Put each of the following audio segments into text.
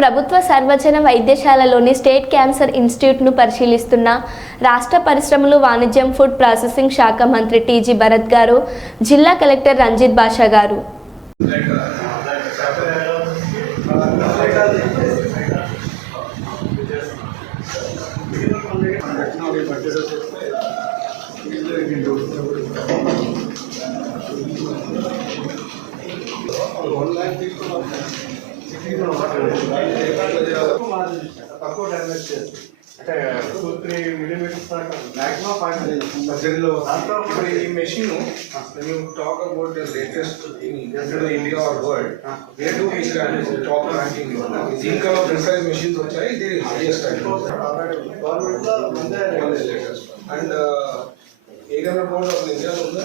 ప్రభుత్వ సర్వజన వైద్యశాలలోని state cancer ఇన్స్టిట్యూట్ను పరిశీలిస్తున్న రాష్ట్ర పరిశ్రమలు, వాణిజ్యం, ఫుడ్ ప్రాసెసింగ్ శాఖ మంత్రి టీజీ భరత్ గారు, జిల్లా కలెక్టర్ రంజిత్ బాషా గారు తక్కువ డ్యామేజ్ చేస్తుంది అంటే 2-3 millimeters దాకా మ్యాక్సిమం 5 మధ్యలో దాంట్లో ఇప్పుడు ఈ machine you talk about the latest in India or world they do this top ranking దీంట్లో ప్రిసైజ్ మెషిన్స్ వచ్చాయి ఇది హైయెస్ట్ గవర్నమెంట్ లో ముందే లేటెస్ట్ అండ్ ఏదైనా బోర్డ్ ఆఫ్ ఇండియాలో ఉందా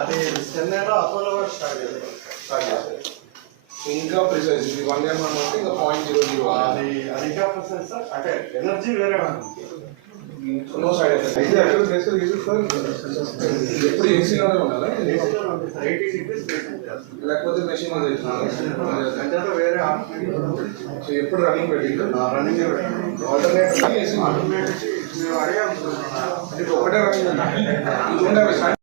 అది చెన్నైలో అపోలో స్టార్ట్ చేస్తారు ఇంకా ప్రిసైజ్ ఇది 1 mm అంటే ఇంకా 0.00 అది ఇంకా ప్రిసైజ్ సార్ అంటే ఎనర్జీ వేరే నో సైడ్ ఎఫెక్ట్ అయితే యాక్చువల్ ప్రెషర్ యూజ్ ఫర్ ఎప్పుడు ఏసీలోనే ఉండాలా 80 డిగ్రీస్ లేకపోతే మెషిన్ గంటలో వేరే సో ఎప్పుడు రన్నింగ్ పెట్టింది రన్నింగ్ ఆల్టర్నేట్ ఏసీ ఆల్టర్నేట్ మేము అడిగాము ఇది ఒకటే రన్నింగ్ ఇది ఉండాలి